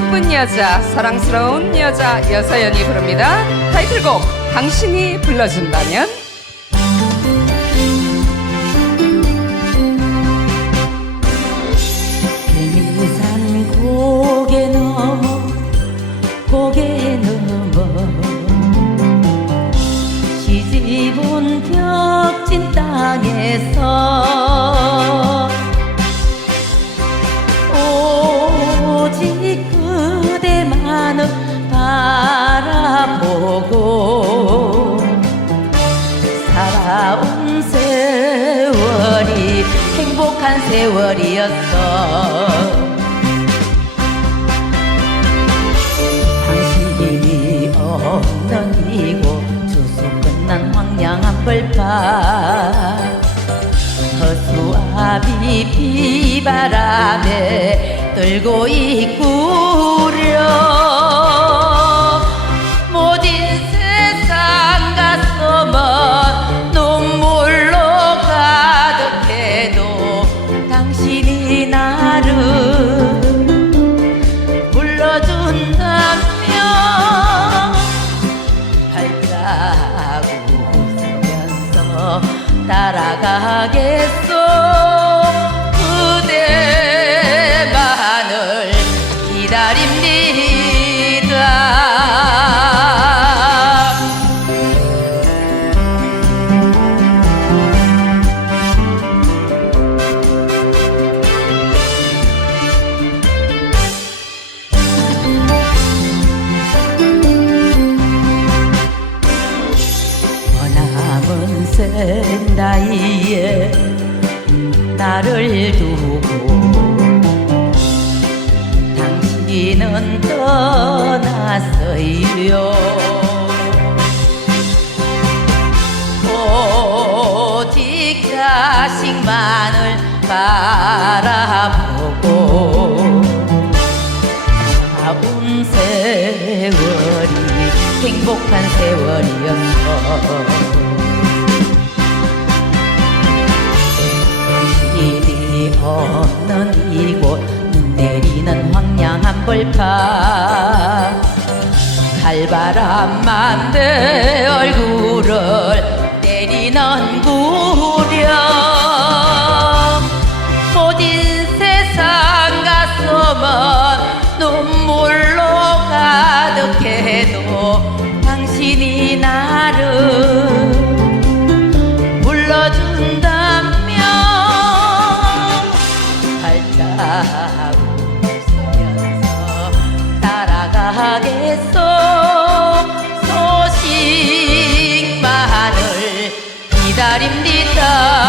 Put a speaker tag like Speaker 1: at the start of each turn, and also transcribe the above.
Speaker 1: 이쁜 여자, 사랑스러운 여자 여서연이 부릅니다. 타이틀곡 당신이 불러준다면
Speaker 2: 백리산 고개 넘어 고개 넘어 시집온 벽진 땅에서 그대만을 바라보고 살아온 세월이 행복한 세월이었어. 당신이 없는 이곳 주소 끝난 황량한 벌판 허수아비 비바람에 떨고 있구려 따라가겠소. 그대만을 기다립니다 머나먼 센다이에 나를 두고 당신은 떠났어요. 오직 자식만을 바라보고 아운 세월이 행복한 세월이었어 없는 이곳. 눈 내리는 황량 한 벌판. 칼바람만 내 얼굴을 때리는 구 발자국 서면서 따라가겠소. 소식만을 기다립니다